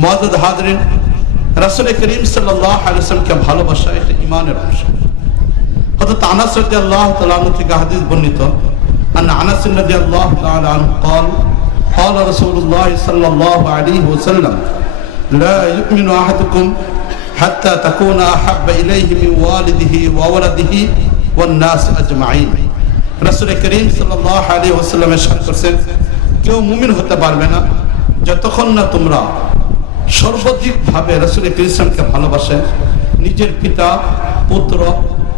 মুআজ্জাজ হাজরিন, রাসূল করিম সাল্লাল্লাহু আলাইহি ওয়াসাল্লামকে ভালোবাসা এটা ঈমানের অংশ। হযরত আনাস রাদিয়াল্লাহু তাআলা আনহু থেকে হাদিস বর্ণিত, আন্না আনাস রাদিয়াল্লাহু তাআলা আনহু قال قال رسول الله صلى الله عليه وسلم لا يؤمن أحدكم حتى تكون أحب إليه من والده وولده والناس أجمعين। রাসূল করিম সাল্লাল্লাহু আলাইহি ওয়াসাল্লাম ইরশাদ করেছেন, কেউ মুমিন হতে পারবে না যতক্ষণ না তোমরা সর্বাধিকভাবে রাসূল করিমকে ভালোবাসে নিজের পিতা, পুত্র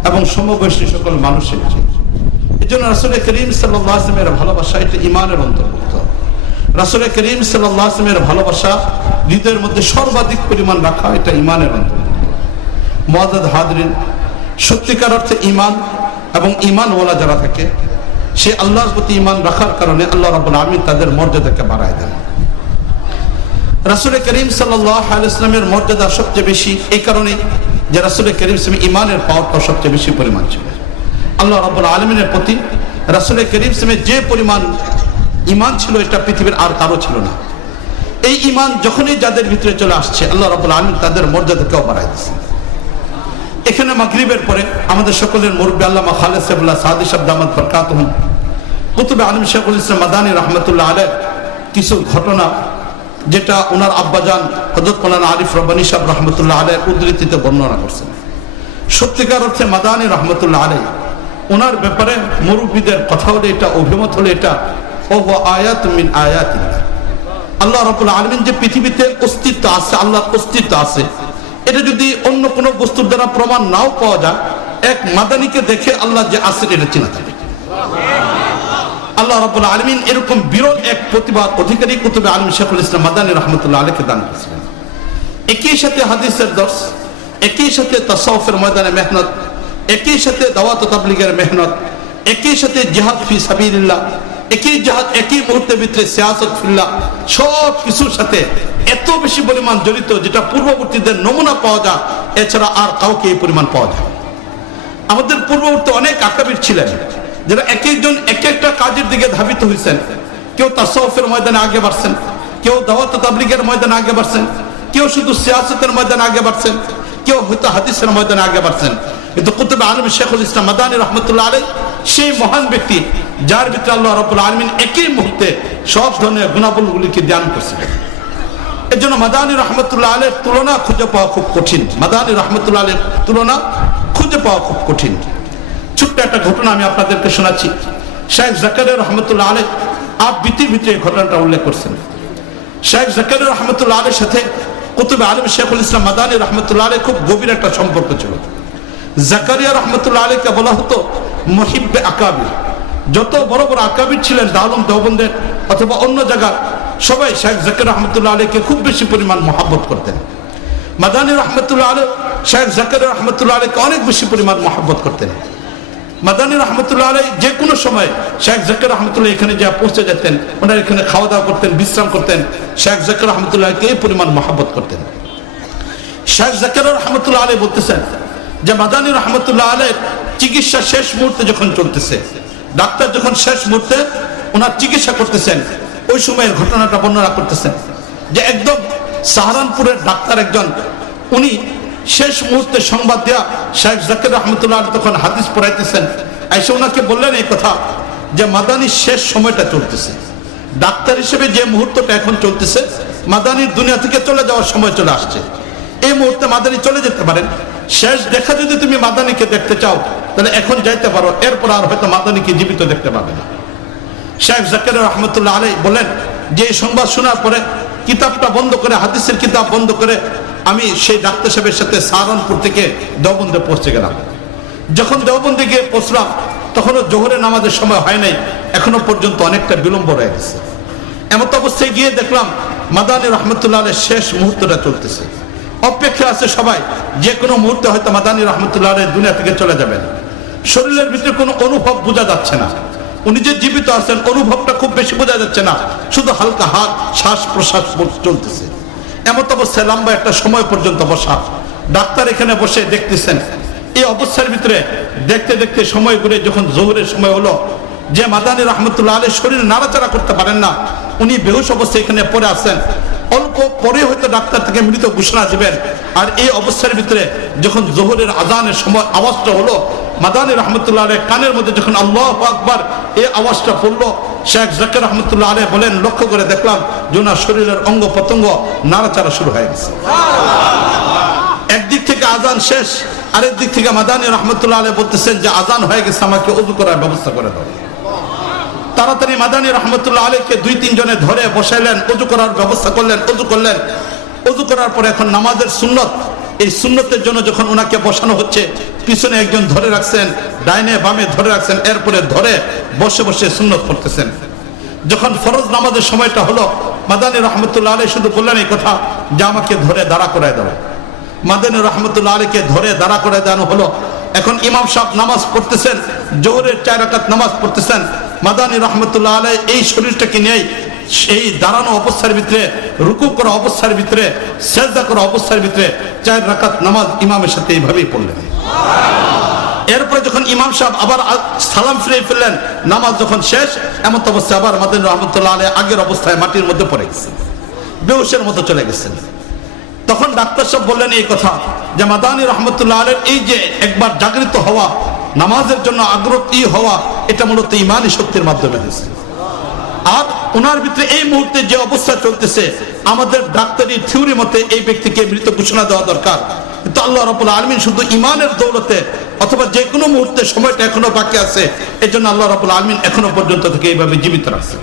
এবং সমবয়সী সকল মানুষের চেয়ে। এজন্য রাসূল করিম সাল্লাল্লাহু আলাইহি ওয়াসাল্লামের ভালোবাসা এটা ঈমানের অন্তর্ভুক্ত। রাসূল করিম সাল্লাল্লাহু আলাইহি ওয়াসাল্লামের ভালোবাসা হৃদয়ের মধ্যে সর্বাধিক পরিমাণ রাখা এটা ঈমানের অন্তর্ভুক্ত। মুআজ্জাজ হাজরিন, সত্যিকার অর্থে ঈমান এবং ঈমানওয়ালা যারা থাকে সে আল্লাহর প্রতি ঈমান রাখার কারণে আল্লাহ রাব্বুল আলামিন তাদের মর্যাদাকে বাড়ায় দেন। রাসূল করিম সাল্লাল্লাহু আলাইহি ওয়াসাল্লামের মর্যাদা সবচেয়ে বেশি এই কারণে যে রাসূল করিম সাল্লাল্লাহু ঈমানের পাওয়ারটা সবচেয়ে বেশি পরিমাণ ছিল। আল্লাহ রাব্বুল আলামিনের প্রতি রাসূল করিম সাল্লাল্লাহু যে পরিমাণ ঈমান ছিল এটা পৃথিবীর আর কারো ছিল না। এই ঈমান যখনই যাদের ভিতরে চলে আসছে আল্লাহ রাব্বুল আলামিন তাদের মর্যাদাকেও বাড়ায় দিয়েছেন। এখানে মাগরিবের পরে আমাদের সকলের মুরব্বী আল্লামা খালেদ সাহেবুল্লাহ সাদি সাহেব দামাত বরকাতুহুম কুতুবে আলিম শেখুল ইসলাম মাদানী রাহমাতুল্লাহ আলাইহ কিছু ঘটনা যেটা ওনার আব্বাজান হযরত মাওলানা আরিফ রব্বানী সাহেব রাহমাতুল্লাহ আলাইহ উদ্ধৃতিতে বর্ণনা করছেন। সত্যিকার অর্থে মাদানী রাহমাতুল্লাহ আলাইহ ওনার ব্যাপারে মুরব্বীদের কথা হলে এটা, অভিমত হলে এটা, ওয়া আয়াতুম মিন আয়াতিল্লাহ, আল্লাহ রাব্বুল আলামিন যে পৃথিবীতে অস্তিত্ব আছে, আল্লাহর অস্তিত্ব আছে, এটা যদি অন্য কোনো বস্তুর দ্বারা প্রমাণ নাও পাওয়া যায়, এক মাদানীকে দেখে আল্লাহ যে আছে এটা চেনা যাবে। আল্লাহ রাব্বুল আলামিন এরকম বিরল এক প্রতিভা অধিকারী কুতুবে আলিম শেখুল ইসলাম মাদানী রাহমাতুল্লাহ আলাইহিকে দান করেছিলেন। একই সাথে হাদিসের দর্স, একই সাথে তাসাউফের ময়দানে মেহনত, একই সাথে দাওয়াত ও তাবলীগের মেহনত, একই সাথে জিহাদ ফি সাবিলিল্লাহ, একই জিহাদ, একই মুহূর্তের ভিতরে সিয়াসত ফিল্লাহ, সব কিছুর সাথে এত বেশি পরিমাণ জড়িত যেটা পূর্ববর্তীদের নমুনা পাওয়া যায়, এছাড়া আর কাউকে এই পরিমাণ পাওয়া যায়। আমাদের পূর্ববর্তী অনেক আকাবির ছিলেন যারা এক একজন এক একটা কাজের দিকে ধাবিত হয়েছেন। কেউ তাসাউফের ময়দানে আগে বাড়ছেন, কেউ দাওয়াত ও তাবলীগের ময়দানে আগে বাড়ছেন, কেউ শুধু সিয়াসতের ময়দানে আগে বাড়ছেন, কেউ হয়তো হাদিসের ময়দানে আগে বাড়ছেন। কিন্তু কুতুবে আলিম শেখুল ইসলাম মাদানী রাহমাতুল্লাহ আলাইহ সেই মহান ব্যক্তি যার ভিতরে আল্লাহ রাব্বুল আলামিন একই মুহূর্তে সব ধরনের গুণাবলীগুলিকে দান করেছিলেন। এর জন্য মাদানী রাহমাতুল্লাহ আলাইহির তুলনা খুঁজে পাওয়া খুব কঠিন। মাদানী রাহমাতুল্লাহ আলাইহির তুলনা খুঁজে পাওয়া খুব কঠিন। ছোট্ট একটা ঘটনা আমি আপনাদেরকে শোনাচ্ছি। শেখ জাকারিয়া রহমতুল্লাহ আলাইহ আবৃত্তির ভিতরে ঘটনাটা উল্লেখ করছেন। শেখ জাকারিয়া রহমতুল্লাহ আলাইহির সাথে কুতুবে আলিম শেখুল ইসলাম মাদানী রহমতুল্লাহ আলাইহ খুব গভীর একটা সম্পর্ক ছিল। জাকারিয়া রহমতুল্লাহ আলাইহকে বলা হতো মুহিব্বে আকাবির। যত বড় বড় আকাবির ছিলেন দারুল দেওবন্দের অথবা অন্য জায়গার, সবাই শেখ জাকারিয়া রহমতুল্লাহ আলাইহকে খুব বেশি পরিমাণ মহব্বত করতেন। মাদানী রহমতুল্লাহ আলাইহ শেখ জাকারিয়া রহমতুল্লাহ আলাইহকে অনেক বেশি পরিমাণ মহব্বত করতেন। মাদানী রহমতুল্লাহ আলাইহ যে কোনো সময় শেখ জাকারিয়া রহমতুল্লাহ এখানে যা পৌঁছে যেতেন, ওনারা এখানে খাওয়া দাওয়া করতেন, বিশ্রাম করতেন। শেখ জাকারিয়া রহমতুল্লাহকে এই পরিমাণ মহব্বত করতেন। শেখ জাকারিয়া রহমতুল্লাহ আলাইহ বলতেছেন যে মাদানী রহমতুল্লাহ আলাইহ চিকিৎসা শেষ মুহূর্তে যখন চলতেছে, ডাক্তার যখন শেষ মুহূর্তে ওনার চিকিৎসা করতেছেন, ওই সময়ের ঘটনাটা বর্ণনা করতেছেন যে একদম সাহারানপুরের ডাক্তার একজন, উনি শেষ মুহূর্তে সংবাদ দেয়া শেখ জাকারিয়া রহমতুল্লাহ আলাইহ তখন হাদিস পড়াইতেছেন। এসে ওনাকে বললেন এই কথা যে মাদানীর শেষ সময়টা চলতেছে, ডাক্তার হিসেবে যে মুহূর্তটা এখন চলতেছে, মাদানীর দুনিয়া থেকে চলে যাওয়ার সময় চলে আসছে। এই মুহূর্তে মাদানী চলে যেতে পারেন। শেষ দেখা যদি তুমি মাদানীকে দেখতে চাও তাহলে এখন যাইতে পারো, এরপর আর হয়তো মাদানীকে জীবিত দেখতে পাবে না। শেখ জাকারিয়া রহমতুল্লাহ আলাইহ বলেন যে এই সংবাদ শোনার পরে কিতাবটা বন্ধ করে, হাদিসের কিতাব বন্ধ করে আমি সেই ডাক্তার সাহেবের সাথে সাহারানপুর থেকে দেওবন্দে পৌঁছে গেলাম। যখন দেওবন্দে গিয়ে পৌঁছলাম তখনও জোহরের নামাজের সময় হয় নাই, এখনো পর্যন্ত অনেকটা বিলম্ব রয়ে গেছে। এমত অবস্থায় গিয়ে দেখলাম মাদানী রহমতুল্লাহ আলাইহ শেষ মুহূর্তটা চলতেছে। অপেক্ষা আছে সবাই, যে কোনো মুহূর্তে হয়তো মাদানী রহমতুল্লাহ আলাইহ দুনিয়া থেকে চলে যাবেন। শরীরের ভিতরে কোনো অনুভব বোঝা যাচ্ছে না, উনি যে জীবিত আছেন অনুভবটা খুব বেশি বোঝা যাচ্ছে না, শুধু হালকা হাত শ্বাস প্রশ্বাস চলতেছে। এমত অবস্থায় লম্বা একটা সময় পর্যন্ত বসা, ডাক্তার এখানে বসে দেখতেছেন। এই অবস্থার ভিতরে দেখতে দেখতে সময় ঘুরে যখন জোহরের সময় হলো, যে মাদানী রহমতুল্লাহ আলাইহ শরীর নাড়াচাড়া করতে পারেন না, উনি বেহুশ অবস্থায় এখানে পড়ে আছেন। অল্প পরে হয়তো ডাক্তার থেকে মৃত ঘোষণা দিবেন। আর এই অবস্থার ভিতরে যখন জোহরের আজানের সময় আওয়াজটা হলো, মাদানী রহমতুল্লাহ আলাইহির কানের মধ্যে যখন আল্লাহু আকবার এই আওয়াজটা পড়লো, শেখ জাকির রহমতুল্লাহ আলাইহি বলেন, লক্ষ্য করে দেখলাম যে ওনার শরীরের অঙ্গ প্রত্যঙ্গ নাড়াচাড়া শুরু হয়ে গেছে। একদিক থেকে আজান শেষ, আরেক দিক থেকে মাদানী রহমতুল্লাহ আলাইহি বলতেছেন যে আজান হয়ে গেছে, আমাকে ওযু করার ব্যবস্থা করে দাও। তাড়াতাড়ি মাদানী রহমতুল্লাহ আলাইহিকে 2-3 জনে ধরে বসাইলেন, ওযু করার ব্যবস্থা করলেন, ওযু করলেন। ওযু করার পরে এখন নামাজের সুন্নত, এই সুন্নতের জন্য যখন ওনাকে বসানো হচ্ছে, পিছনে একজন ধরে রাখছেন, ডাইনে বামে ধরে রাখছেন, এরপরে ধরে বসে বসে সুন্নত পড়তেছেন। যখন ফরজ নামাজের সময়টা হলো, মাদানী রহমতুল্লাহ আলাইহি শুধু বললেন এই কথা যে আমাকে ধরে দাঁড়া করায় দাও। মাদানী রহমতুল্লাহ আলাইহিকে ধরে দাঁড়া করে দেওয়া হলো। এখন ইমাম সাহেব নামাজ পড়তেছেন, জোহরের 4 রাকাত নামাজ পড়তেছেন। মাদানী রহমতুল্লাহ আলাইহি এই শরীরটাকে নিয়ে এই দাঁড়ানো অবস্থার ভিতরে, রুকু করা অবস্থার ভিতরে, সেজদা করা অবস্থার ভিতরে 4 রাকাত নামাজ ইমামের সাথে এইভাবেই পড়লেন। এরপরে যখন ইমাম সাহেব আবার সালাম ফিরিয়ে ফেললেন, নামাজ যখন শেষ, এমন অবস্থায় আবার মাদানী রহমতুল্লাহ আলাইহি আগের অবস্থায় মাটির মধ্যে পড়ে গেছেন, বেহুশের মতো চলে গেছেন। তখন ডাক্তার সাহেব বললেন এই কথা যে মাদানী রহমতুল্লাহ আলাইহির এই যে একবার জাগৃত হওয়া, নামাজের জন্য আগ্রহী হওয়া, এটা মূলত ঈমানী শক্তির মাধ্যমে হয়েছে। আর ওনার ভিতরে এই মুহূর্তে যে অবস্থা চলতেছে, আমাদের ডাক্তারি থিওরি মতে এই ব্যক্তিকে মৃত ঘোষণা দেওয়া দরকার, কিন্তু আল্লাহ রাব্বুল আলামিন শুধু ঈমানের দৌলতে অথবা যে কোনো মুহূর্তে সময়টা এখনো বাকি আছে, এই জন্য আল্লাহ রাব্বুল আলামিন এখনো পর্যন্ত থেকে এইভাবে জীবিত রাখছেন।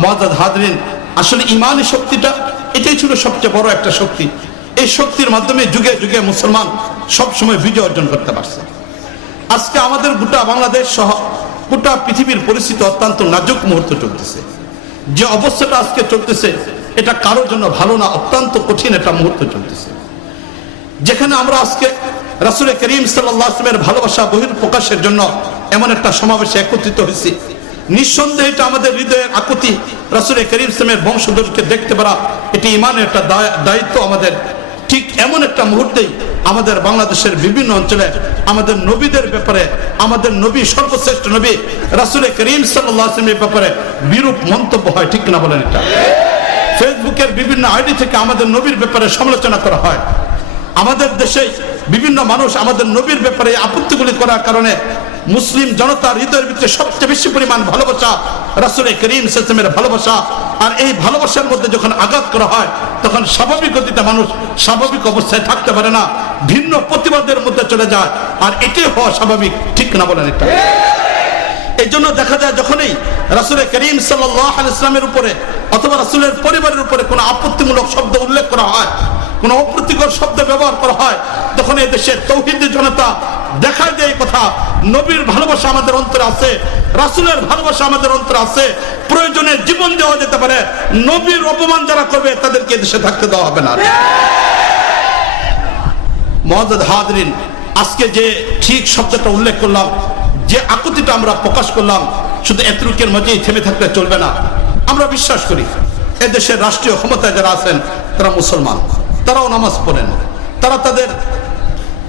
মুআজ্জাজ হাজরিন, আসলে ঈমানী শক্তিটা এটাই ছিল সবচেয়ে বড় একটা শক্তি। এই শক্তির মাধ্যমে যুগে যুগে মুসলমান সবসময় বিজয় অর্জন করতে পারছে। আজকে আমাদের গোটা বাংলাদেশ সহ গোটা পৃথিবীর পরিস্থিতি অত্যন্ত নাজুক মুহূর্ত চলতেছে। যে অবস্থাটা আজকে চলতেছে, এটা কারোর জন্য ভালো না, অত্যন্ত কঠিন একটা মুহূর্ত চলতেছে। যেখানে আমরা আজকে রাসূল করিম সাল্লাল্লাহু আলাইহি ওয়াসাল্লামের ভালোবাসা বহির প্রকাশের জন্য এমন একটা সমাবেশে একত্রিত হয়েছি, নিঃসন্দেহে এটা আমাদের হৃদয়ের আকুতি। রাসূল করিম সাল্লাল্লাহু আলাইহি বংশধরকে দেখতে পারা এটি ঈমানের একটা দায়িত্ব আমাদের। ঠিক এমন একটা মুহূর্তেই আমাদের বাংলাদেশের বিভিন্ন অঞ্চলে আমাদের নবীদের ব্যাপারে, আমাদের নবী সর্বশ্রেষ্ঠ নবী রাসূল করিম সাল্লাল্লাহু আলাইহি ওয়াসাল্লামের ব্যাপারে বিরূপ মন্তব্য হয়, ঠিক না বলেন? এটা ফেসবুকের বিভিন্ন আইডি থেকে আমাদের নবীর ব্যাপারে সমালোচনা করা হয়। আমাদের দেশে বিভিন্ন মানুষ আমাদের নবীর ব্যাপারে আপত্তিগুলি করার কারণে মুসলিম জনতার হৃদয়ের ভিতরে সবচেয়ে বেশি পরিমাণ ভালোবাসা রাসূল করিম সাল্লাল্লাহু আলাইহি ওয়াসাল্লামের ভালোবাসা। আর এই ভালোবাসার মধ্যে যখন আঘাত করা হয়, তখন স্বাভাবিক গতিতে মানুষ স্বাভাবিক অবস্থায় থাকতে পারে না, ভিন্ন প্রতিবাদের মধ্যে চলে যায়। আর এটাই হওয়া স্বাভাবিক, ঠিক না বলেন? এটা এই জন্য দেখা যায় যখনই রাসূল করিম সাল্লাল্লাহু আলাইহি ওয়াসাল্লামের উপরে অথবা রাসূলের পরিবারের উপরে কোনো আপত্তিমূলক শব্দ উল্লেখ করা হয়, কোনো অপ্রীতিকর শব্দ ব্যবহার করা হয়, তখন এই দেশের তৌহিদি জনতা দেখা যায় কথা, নবীর ভালোবাসা আমাদের অন্তরে আছে, রাসূলের ভালোবাসা আমাদের অন্তরে আছে, প্রয়োজনে জীবন দেওয়া যেতে পারে, নবীর অপমান যারা করবে তাদেরকে দেশে থাকতে দেওয়া হবে না। মুআজ্জাজ হাজরিন, আজকে যে ঠিক শব্দটা উল্লেখ করলাম, যে আকুতিটা আমরা প্রকাশ করলাম, শুধু এতটুকুর মধ্যেই থেমে থাকলে চলবে না। আমরা বিশ্বাস করি এদেশের রাষ্ট্রীয় ক্ষমতায় যারা আছেন তারা মুসলমান, তারাও নামাজ পড়েন, তারা তাদের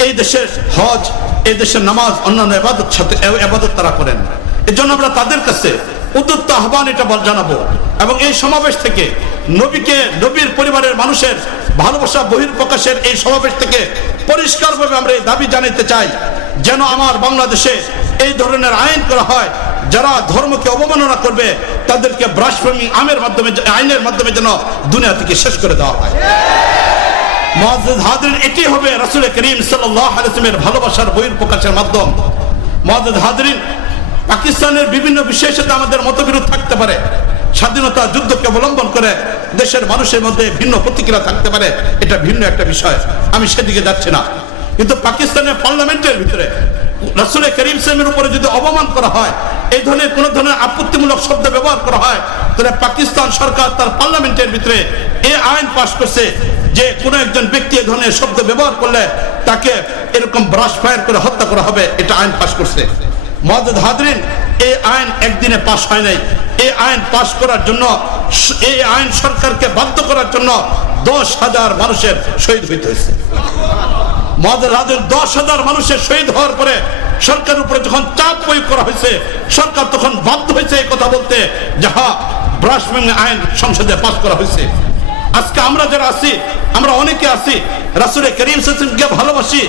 এই দেশের হজ, এই দেশের নামাজ, অন্যান্য ইবাদত সাথে ইবাদত তারা করেন। এজন্য আমরা তাদের কাছে উদ্যত আহ্বান এটা জানাবো এবং এই সমাবেশ থেকে নবীকে, নবীর পরিবারের মানুষের ভালোবাসা বহির প্রকাশের এই সমাবেশ থেকে পরিষ্কারভাবে আমরা এই দাবি জানাতে চাই যেন আমার বাংলাদেশে এই ধরনের আইন করা হয়, যারা ধর্মকে অবমাননা করবে তাদেরকে ব্লাসফেমি আইনের মাধ্যমে যেন দুনিয়া থেকে শেষ করে দেওয়া হয়। মুআজ্জাজ হাজরিন, এটি হবে রাসূল করিম সাল্লাল্লাহু আলাইহি ওয়াসাল্লামের ভালোবাসার বহির প্রকাশের মাধ্যম। মুআজ্জাজ হাজরিন, পাকিস্তানের বিভিন্ন বিষয়ের সাথে আমাদের মতবিরোধ থাকতে পারে, স্বাধীনতা যুদ্ধকে অবলম্বন করে দেশের মানুষের মধ্যে ভিন্ন প্রতিক্রিয়া থাকতে পারে, এটা ভিন্ন একটা বিষয়, আমি সেদিকে যাচ্ছি না। কিন্তু পাকিস্তানের পার্লামেন্টের ভিতরে রাসূল করিম সাল্লাল্লাহু আলাইহি ওয়াসাল্লামের উপরে যদি অপমান করা হয়, এই ধরনের কোন ধরনের আপত্তিমূলক শব্দ ব্যবহার করা হয়, তাহলে পাকিস্তান সরকার তার পার্লামেন্টের ভিতরে এই আইন পাস করছে যে কোন একজন ব্যক্তি এই ধরনের শব্দ ব্যবহার করলে তাকে এরকম ব্রাশ ফায়ার করে হত্যা করা হবে, এটা আইন পাস করছে। মুআজ্জাজ হাজরিন, এই আইন একদিনে পাস হয় নাই। এই আইন পাস করার জন্য, এই আইন সরকারকে বাধ্য করার জন্য 10,000 মানুষের শহীদ হইতে হয়েছে। মুআজ্জাজ হাজরিন, 10,000 মানুষের শহীদ হওয়ার পরে সরকারের উপরে যখন চাপ প্রয়োগ করা হয়েছে, সরকার তখন বাধ্য হয়েছে এই কথা বলতে যে হ্যাঁ, ব্লাসফেমি আইন সংসদে পাস করা হয়েছে। আজকে আমরা যারা আছি, আমরা অনেকে আছি রাসূল করিম সাল্লাল্লাহু আলাইহি ওয়াসাল্লামকে ভালোবাসি,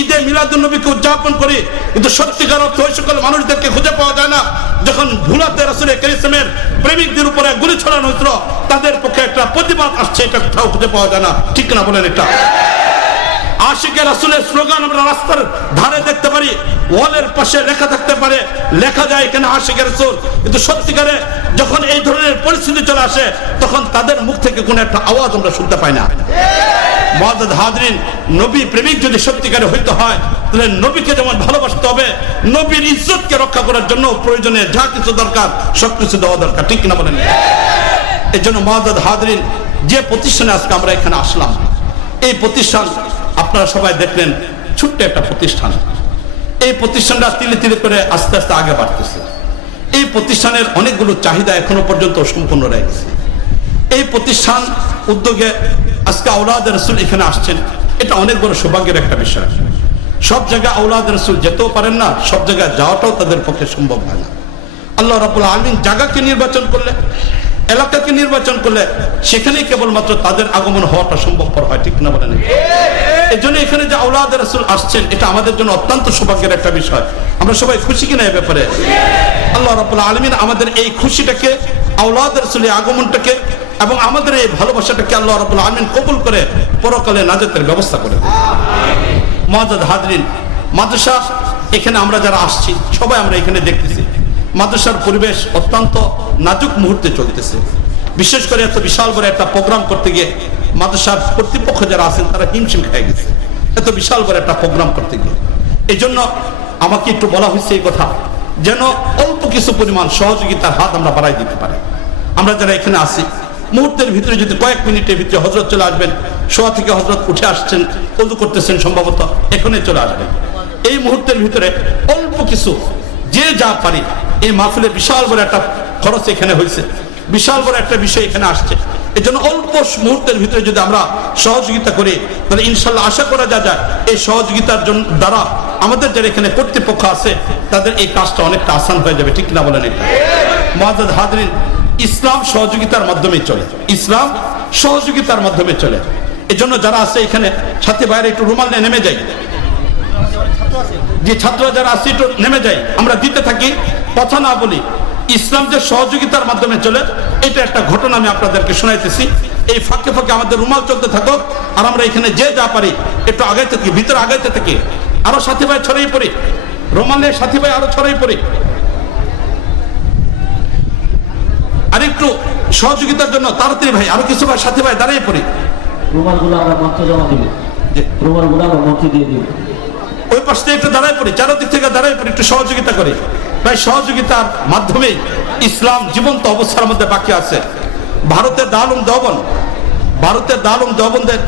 ঈদে মিলাদুন নবীকে উদযাপন করি, কিন্তু সত্যিকার অর্থে ওই সকল মানুষদেরকে খুঁজে পাওয়া যায় না যখন ভুলাতে রাসূল করিম সাল্লাল্লাহু আলাইহি ওয়াসাল্লামের প্রেমিকদের উপরে গুলি ছড়ানো হয়েছিল, তাদের পক্ষে একটা প্রতিবাদ আসছে, এটা কোথাও খুঁজে পাওয়া যায় না। ঠিক না বলেন? এটা আশিকে রাসূলের স্লোগান আমরা রাস্তার ধারে দেখতে পারি, ওয়ালের পাশে লেখা থাকতে পারে, লেখা যায় এখানে আশিকে রাসূল, কিন্তু সত্যিকারে যখন এই ধরনের পরিস্থিতি চলে আসে তখন তাদের মুখ থেকে কোনো একটা আওয়াজ আমরা শুনতে পাই না। মুআজ্জাজ হাজরিন, নবী প্রেমিক যদি সত্যিকারে হইতে হয় তাহলে নবীকে যেমন ভালোবাসতে হবে, নবীর ইজ্জতকে রক্ষা করার জন্য প্রয়োজনে যা কিছু দরকার সবকিছু দেওয়া দরকার। ঠিক না বলেন? এই জন্য মুআজ্জাজ হাজরিন, যে প্রতিষ্ঠানে আজকে আমরা এখানে আসলাম, এই প্রতিষ্ঠান আপনারা সবাই দেখলেন ছোট্ট একটা প্রতিষ্ঠান। এই প্রতিষ্ঠানটা তিলে তিলে করে আস্তে আস্তে আগে বাড়তেছে। এই প্রতিষ্ঠানের অনেকগুলো চাহিদা এখনো পর্যন্ত সম্পূর্ণ রয়ে গেছে। এই প্রতিষ্ঠান উদ্যোগে আজকে আওলাদ রাসূল এখানে আসছেন, এটা অনেক বড় সৌভাগ্যের একটা বিষয়। সব জায়গায় আওলাদ রাসূল যেতেও পারেন না, সব জায়গায় যাওয়াটাও তাদের পক্ষে সম্ভব হয় না। আল্লাহ রাব্বুল আলামিন জায়গাকে নির্বাচন করলে, এলাকাকে নির্বাচন করলে সেখানেই কেবলমাত্র তাদের আগমন হওয়াটা সম্ভবপর হয়। ঠিক না বলেন? এই জন্য এখানে যে আওলাদ রাসূল আসছেন এটা আমাদের জন্য অত্যন্ত সৌভাগ্যের একটা বিষয়। আমরা সবাই খুশি কিনা এ ব্যাপারে? আল্লাহ রাব্বুল আলামিন আমাদের এই খুশিটাকে, আওলাদ রাসূলের আগমনটাকে এবং আমাদের এই ভালোবাসাটাকে আল্লাহ রাব্বুল আলামিন কবুল করে পরকালে নাজাতের ব্যবস্থা করে দেন। মুআজ্জাজ হাজরিন, মাদ্রাসা এখানে আমরা যারা আসছি সবাই আমরা এখানে দেখতেছি মাদ্রাসার পরিবেশ অত্যন্ত নাজুক মুহূর্তে চলতেছে। বিশেষ করে এত বিশাল বড় একটা প্রোগ্রাম করতে গিয়ে মাদ্রাসার কর্তৃপক্ষ যারা আছেন তারা হিমশিম খেয়ে গেছে, এত বিশাল বড় একটা প্রোগ্রাম করতে গিয়ে। এই জন্য আমাকে একটু বলা হয়েছে এই কথা, যেন অল্প কিছু পরিমাণ সহযোগিতার হাত আমরা বাড়াই দিতে পারি। আমরা যারা এখানে আসি মুহূর্তের ভিতরে যদি কয়েক মিনিটের ভিতরে হযরত চলে আসবেন, শোয়া থেকে হযরত উঠে আসছেন, ওযু করতেছেন, সম্ভবত এখনই চলে আসবেন। এই মুহূর্তের ভিতরে অল্প কিছু যে যা পারি, এই মাহফিলের বিশাল বড় একটা খরচ এখানে হয়েছে, বিশাল বড় একটা বিষয় এখানে আসছে। এই জন্য অল্প মুহূর্তের ভিতরে যদি আমরা সহযোগিতা করি তাহলে ইনশাল্লাহ আশা করা যায় এই সহযোগিতার জন্য দ্বারা আমাদের যারা এখানে কর্তৃপক্ষ আছে তাদের এই কাজটা অনেকটা আসান হয়ে যাবে। ঠিক না বলেন? এটা মুআজ্জাজ হাজরিন, ইসলাম সহযোগিতার মাধ্যমে চলে, ইসলাম সহযোগিতার মাধ্যমে চলে। এই জন্য যারা আছে এখানে সাথী ভাইরা একটু রুমাল নিয়ে নেমে যাই, যে ছাত্র যারা আছে একটু নেমে যাই, আমরা দিতে থাকি, কথা না বলি। ইসলাম যে সহযোগিতার মাধ্যমে চলে এটা একটা ঘটনা আমি আপনাদেরকে শোনাইতেছি। এই ফাঁকে ফাঁকে আমাদের রুমাল চলতে থাকুক আর আমরা এখানে যে যা পারি একটু আগাইতে থাকি, ভিতরে আগাইতে থাকি, আরো সাথী ভাই ছড়াই পড়ি, রুমালে সাথী ভাই আরো ছড়াই পড়ি। আর একটু সহযোগিতার জন্য তাড়াতাড়ি ভাই আরো কিছু ভাই সাথী ভাই দাঁড়িয়ে পড়ি। রুমালগুলো আমরা মঞ্চে জমা দিব, রুমালগুলো আমরা মঞ্চে দিয়ে দিব। ওই পাশ থেকে একটু দাঁড়ায় পড়ি, চারদিক থেকে দাঁড়ায় পড়ি, একটু সহযোগিতা করি ভাই। সহযোগিতার মাধ্যমে ইসলাম জীবন্ত অবস্থার মধ্যে বাকি আছে। ভারতের দারুল দেওবন্দের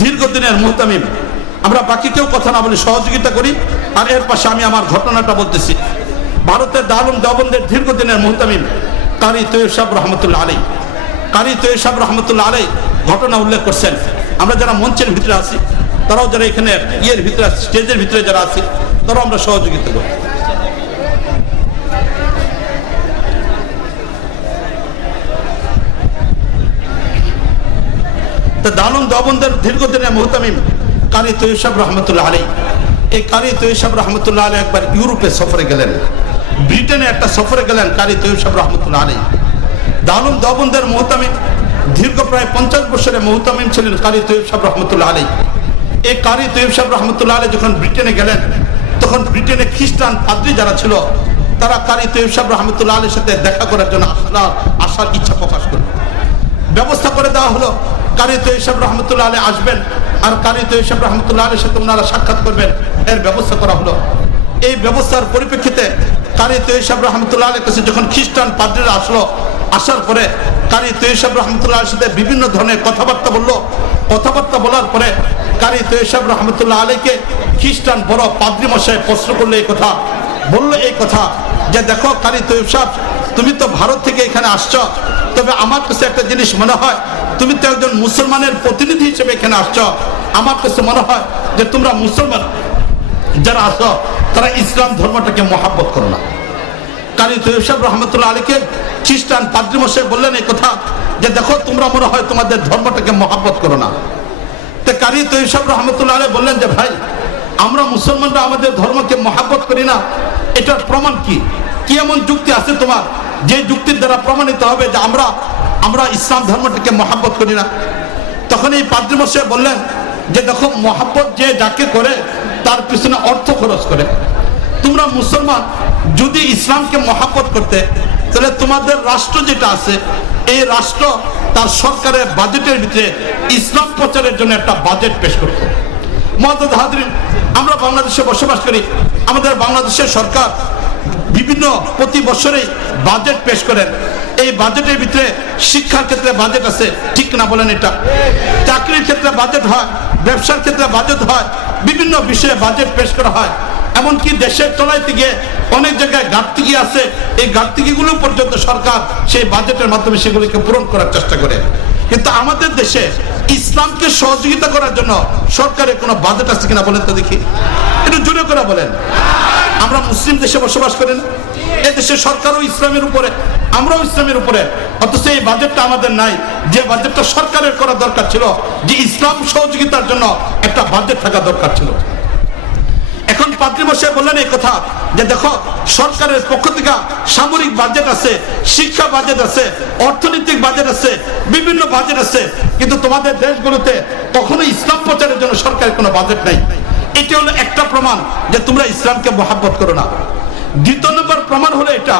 দীর্ঘদিনের মুহতামিম, আমরা বাকি কেউ কথা না বলি, সহযোগিতা করি। আর এর পাশে আমি আমার ঘটনাটা বলতেছি। ভারতের দারুল দেওবন্দের দীর্ঘদিনের মুহতামিম কারি তৈয়ব সাহেব রহমতুল্লাহ আলাইহি, কারি তৈয়ব সাহেব রহমতুল্লাহ আলাইহি ঘটনা উল্লেখ করছেন। আমরা যারা মঞ্চের ভিতরে আছি তারাও যারা এখানে ইয়ের ভিতরে স্টেজের ভিতরে যারা আছি তারাও আমরা সহযোগিতা করি। দারুল দেওবন্দের দীর্ঘদিনের মুহতামিম কারি তৈয়ব সাহেব রহমতুল্লাহ আলাইহি, এই কারি তৈয়ব সাহেব রহমতুল্লাহ আলাইহি একবার ইউরোপে সফরে গেলেন, ব্রিটেনে একটা সফরে গেলেন কারি তৈয়ব সাহেব রহমতুল্লাহ আলাইহি। দারুল দেওবন্দের মুহতামিম দীর্ঘ প্রায় 50 বছরের মুহতামিম ছিলেন কারি তৈয়ব সাহেব রহমতুল্লাহ আলাইহি। এই কারি তৈয়ব সাহেব রহমতুল্লাহ আলাইহি যখন ব্রিটেনে গেলেন তখন ব্রিটেনে খ্রিস্টান পাদ্রী যারা ছিল তারা কারি তৈয়ব সাহেব রহমতুল্লাহ আলাইহির সাথে দেখা করার জন্য আসার ইচ্ছা প্রকাশ করল। ব্যবস্থা করে দেওয়া হলো কারি তৈয়ব সাহেব রহমতুল্লাহ আলাইহি আসবেন আর কারি তৈয়ব সাহেব রহমতুল্লাহ আলাইহির সাথে ওনারা সাক্ষাৎ করবেন, এর ব্যবস্থা করা হলো। এই ব্যবস্থার পরিপ্রেক্ষিতে কারি তৈয়ব সাহেব রহমতুল্লাহ আলাইহির কাছে যখন খ্রিস্টান পাদ্রীরা আসলো, আসার পরে কারি তৈয়ব সাহেব রহমতুল্লাহ আলাইহির সাথে বিভিন্ন ধরনের কথাবার্তা বললো। কথাবার্তা বলার পরে কারি তৈয়ব সাহেব রহমতুল্লাহ আলাইহিকে খ্রিস্টান বড় পাদ্রী মশাই প্রশ্ন করলো, এই কথা বললো, এই কথা যে দেখো কারি তৈয়ব সাহেব, তুমি তো ভারত থেকে এখানে আসছো, তবে আমার কাছে একটা জিনিস মনে হয়, তুমি তো একজন মুসলমানের প্রতিনিধি হিসেবে এখানে আসছো, আমার কাছে মনে হয় যে তোমরা মুসলমান যারা আসো তারা ইসলাম ধর্মটাকে মহাব্বত করো না। কারি তৈয়ব সাহেব রহমতুল্লাহ আলীকে খ্রিস্টান পাদ্রী মশাই বললেন এই কথা যে দেখো তোমরা মনে হয় তোমাদের ধর্মটাকে মহাব্বত করো না। তো কারি তৈয়ব সাহেব রহমতুল্লাহ আলী বললেন যে ভাই, আমরা মুসলমানরা আমাদের ধর্মকে মহাব্বত করি না, এটার প্রমাণ কি? কি এমন যুক্তি আছে তোমার যে যুক্তির দ্বারা প্রমাণিত হবে যে আমরা ইসলাম ধর্মটাকে মহাব্বত করি না? তখন এই পাদ্রী মশাই বললেন যে দেখো, মহাব্বত যে যাকে করে তার পিছনে অর্থ খরচ করে। তোমরা মুসলমান যদি ইসলামকে মহাব্বত করতে, তাহলে তোমাদের রাষ্ট্র যেটা আছে এই রাষ্ট্র তার সরকারের বাজেটের ভিতরে ইসলাম প্রচারের জন্য একটা বাজেট পেশ করতো। মুআজ্জাজ হাজরিন, আমরা বাংলাদেশে বসবাস করি। আমাদের বাংলাদেশের সরকার বিভিন্ন প্রতি বছরেই বাজেট পেশ করেন। এই বাজেটের ভিতরে শিক্ষার ক্ষেত্রে বাজেট আছে, ঠিক না বলেন? এটা চাকরির ক্ষেত্রে বাজেট হয়, ব্যবসার ক্ষেত্রে বাজেট হয়, বিভিন্ন বিষয়ে বাজেট পেশ করা হয়। এমনকি দেশের তলাইতে গিয়ে অনেক জায়গায় ঘাটতি আছে, এই ঘাটতিগুলো পর্যন্ত সরকার সেই বাজেটের মাধ্যমে সেগুলিকে পূরণ করার চেষ্টা করে। কিন্তু আমাদের দেশে ইসলামকে সহযোগিতা করার জন্য সরকারের কোনো বাজেট আছে কিনা বলেন তো দেখি, একটু জোরে করে বলেন। আমরা মুসলিম দেশে বসবাস করেন, এই দেশের সরকারও ইসলামের উপরে, আমরাও ইসলামের উপরে, অথচ এই বাজেটটা আমাদের নাই। যে বাজেটটা সরকারের করা দরকার ছিল, যে ইসলাম সহযোগিতার জন্য একটা বাজেট থাকা দরকার ছিল। এখন পাদ্রী মশাই বললেন এই কথা যে দেখো, সরকারের পক্ষ থেকে সামরিক বাজেট আছে, শিক্ষা বাজেট আছে, অর্থনৈতিক বাজেট আছে, বিভিন্ন বাজেট আছে, কিন্তু তোমাদের দেশগুলোতে কখনো ইসলাম প্রচারের জন্য সরকারের কোনো বাজেট নাই। এটা হলো একটা প্রমাণ যে তোমরা ইসলামকে মহাব্বত করো না। দ্বিতীয় নম্বর প্রমাণ হলো এটা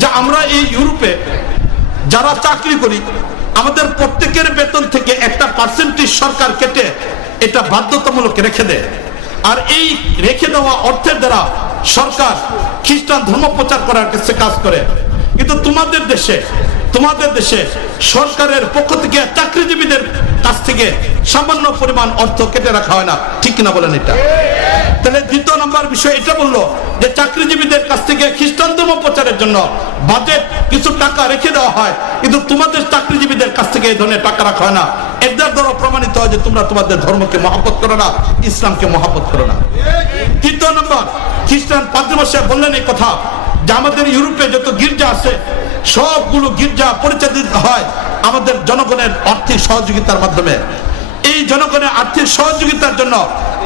যে আমরা এই ইউরোপে যারা চাকরি করি, আমাদের প্রত্যেকের বেতন থেকে একটা পার্সেন্টেজ সরকার কেটে এটা বাধ্যতামূলক রেখে দেয়। আর এই রেখে দেওয়া অর্থের দ্বারা সরকার খ্রিস্টান ধর্ম প্রচার করার কাছে কাজ করে। কিন্তু তোমাদের দেশে সরকারের পক্ষ থেকে চাকরিজীবীদের কাছ থেকে সামান্য পরিমাণ অর্থ কেটে রাখা হয় না, ঠিক কিনা বলেন? এটা তাহলে দ্বিতীয় নম্বর বিষয় এটা বললো যে চাকরিজীবীদের কাছ থেকে খ্রিস্টান ধর্ম প্রচারের জন্য বাজেট কিছু টাকা রেখে দেওয়া হয়, কিন্তু তোমাদের চাকরিজীবীদের কাছ থেকে এই ধরনের টাকা রাখা হয় না। এর দ্বারা প্রমাণিত হয় যে তোমরা তোমাদের ধর্মকে মহাব্বত করো না, ইসলামকে মহাব্বত করো না। তৃতীয় নম্বর, খ্রিস্টান পাদ্রী মশাই বললেন এই কথা যে আমাদের ইউরোপে যত গির্জা আছে সবগুলো গির্জা পরিচালিত হয় আমাদের জনগণের আর্থিক সহযোগিতার মাধ্যমে। এই জনগণের আর্থিক সহযোগিতার জন্য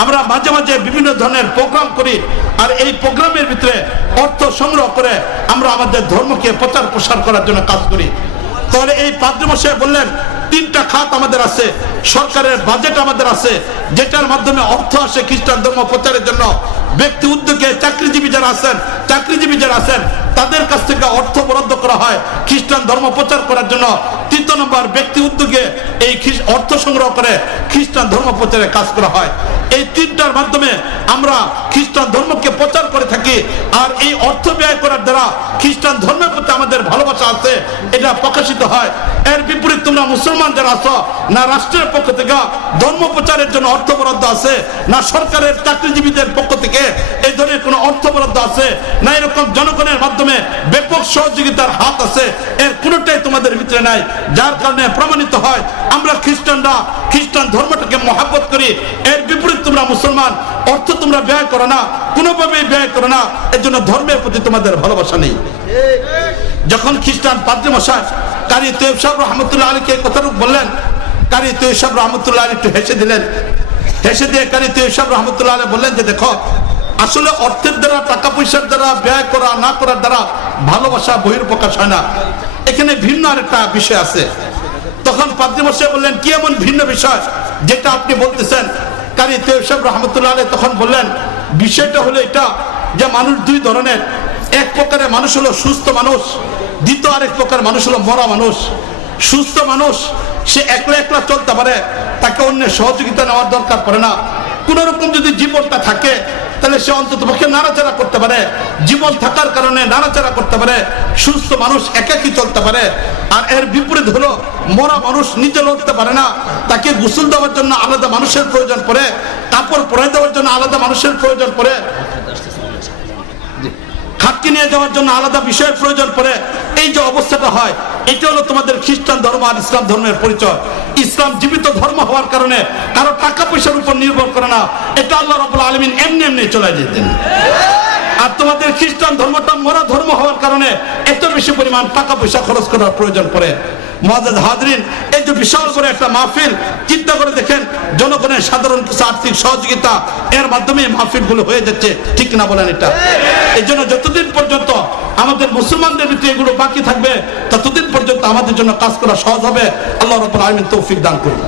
আমরা মাঝে মাঝে বিভিন্ন ধরনের প্রোগ্রাম করি, আর এই প্রোগ্রামের ভিতরে অর্থ সংগ্রহ করে আমরা আমাদের ধর্মকে প্রচার প্রসার করার জন্য কাজ করি। তাহলে এই পাদ্রী মশাই বললেন তিনটা খাত আমাদের আছে, সরকারের বাজেট আমাদের আছে, যেটার মাধ্যমে অর্থ আসে খ্রিস্টান ধর্ম প্রচারের জন্য। ব্যক্তি উদ্যোগে চাকরিজীবী যারা আছেন তাদের কাছ থেকে অর্থ বরাদ্দ করা হয় খ্রিস্টান ধর্ম প্রচার করার জন্য। তৃতীয় নম্বর, ব্যক্তি উদ্যোগে এই অর্থ সংগ্রহ করে খ্রিস্টান ধর্ম প্রচারে কাজ করা হয়। এই তিনটার মাধ্যমে আমরা খ্রিস্টান ধর্মকে প্রচার করে থাকি। আর এই অর্থ ব্যয় করার দ্বারা খ্রিস্টান ধর্মের প্রতি আমাদের ভালোবাসা আছে, এটা প্রকাশিত হয়। এর বিপরীত তোমরা মুসলমান যারা আছো, না রাষ্ট্রের পক্ষ থেকে ধর্ম প্রচারের জন্য অর্থ বরাদ্দ আছে, না সরকারের চাকরিজীবীদের পক্ষ থেকে এই ধরনের কোনো অর্থ বরাদ্দ আছে, না এরকম জনগণের মাধ্যমে ব্যাপক সহযোগিতার হাত আছে, এর কোনোটাই তোমাদের ভিতরে নাই। যার কারণে প্রমাণিত হয় আমরা খ্রিস্টানরা খ্রিস্টান ধর্মটাকে মহাব্বত করি। এর বিপরীত তোমরা মুসলমান, অর্থ তোমরা ব্যয় করো না, কোনোভাবেই ব্যয় করো না, এর জন্য ধর্মের প্রতি তোমাদের ভালোবাসা নেই। যখন খ্রিস্টান পাদ্রী মশাই কারি তৈয়ব সাহেব রহমতুল্লাহ আলীকে কথাটুকু বললেন, কারি তৈয়ব সাহেব রহমতুল্লাহ আলী একটু হেসে দিলেন। হেসে দিয়ে কারি তৈয়ব সাহেব রহমতুল্লাহ আলী বললেন যে দেখো, আসলে অর্থের দ্বারা, টাকা পয়সার দ্বারা, ব্যয় করা না করার দ্বারা ভালোবাসা বহির্প্রকাশ হয় না, এখানে ভিন্ন আরেকটা বিষয় আছে। তখন পাদ্রী মশাই বললেন কি এমন ভিন্ন বিষয় যেটা আপনি বলতেছেন? কারি তৈয়ব সাহেব রহমতুল্লাহ আলী তখন বললেন বিষয়টা হলো এটা যে মানুষ দুই ধরনের। এক প্রকারের মানুষ হলো সুস্থ মানুষ, দ্বিতীয় আরেক প্রকার মানুষ হলো মরা মানুষ। সুস্থ মানুষ সে একলা একলা চলতে পারে, তাকে অন্যের সহযোগিতা নেওয়ার দরকার পড়ে না। কোন রকম যদি জীবনটা থাকে তাহলে সে অন্তত পক্ষে নাড়াচাড়া করতে পারে, জীবন থাকার কারণে নাড়াচাড়া করতে পারে। সুস্থ মানুষ একাকী চলতে পারে। আর এর বিপরীত হলো মরা মানুষ নিজে লড়তে পারে না, তাকে গোসল দেওয়ার জন্য আলাদা মানুষের প্রয়োজন পড়ে, কাপড় পরাই দেওয়ার জন্য আলাদা মানুষের প্রয়োজন পড়ে, খাটকে নিয়ে যাওয়ার জন্য আলাদা বিষয়ের প্রয়োজন পড়ে। এই যে অবস্থাটা হয়, এটা হলো তোমাদের খ্রিস্টান ধর্ম আর ইসলাম ধর্মের পরিচয়। ইসলাম জীবিত ধর্ম হওয়ার কারণে কারো টাকা পয়সার উপর নির্ভর করে না, এটা আল্লাহ রাব্বুল আলামিন এমনি এমনি চলে যেতেন। আর তোমাদের খ্রিস্টান ধর্মটা মরা ধর্ম হওয়ার কারণে এত বেশি পরিমাণ টাকা পয়সা খরচ করার প্রয়োজন পড়ে। মুআজ্জাজ হাজরিন, এই যে বিশাল করে একটা মাহফিল, চিন্তা করে দেখেন জনগণের সাধারণ কিছু আর্থিক সহযোগিতা এর মাধ্যমে মাহফিল গুলো হয়ে যাচ্ছে, ঠিক না বলেন? এটা এই জন্য যতদিন পর্যন্ত আমাদের মুসলমানদের ভিতরে এগুলো বাকি থাকবে ততদিন পর্যন্ত আমাদের জন্য কাজ করা সহজ হবে। আল্লাহ রাব্বুল আলামিন তৌফিক দান করুন।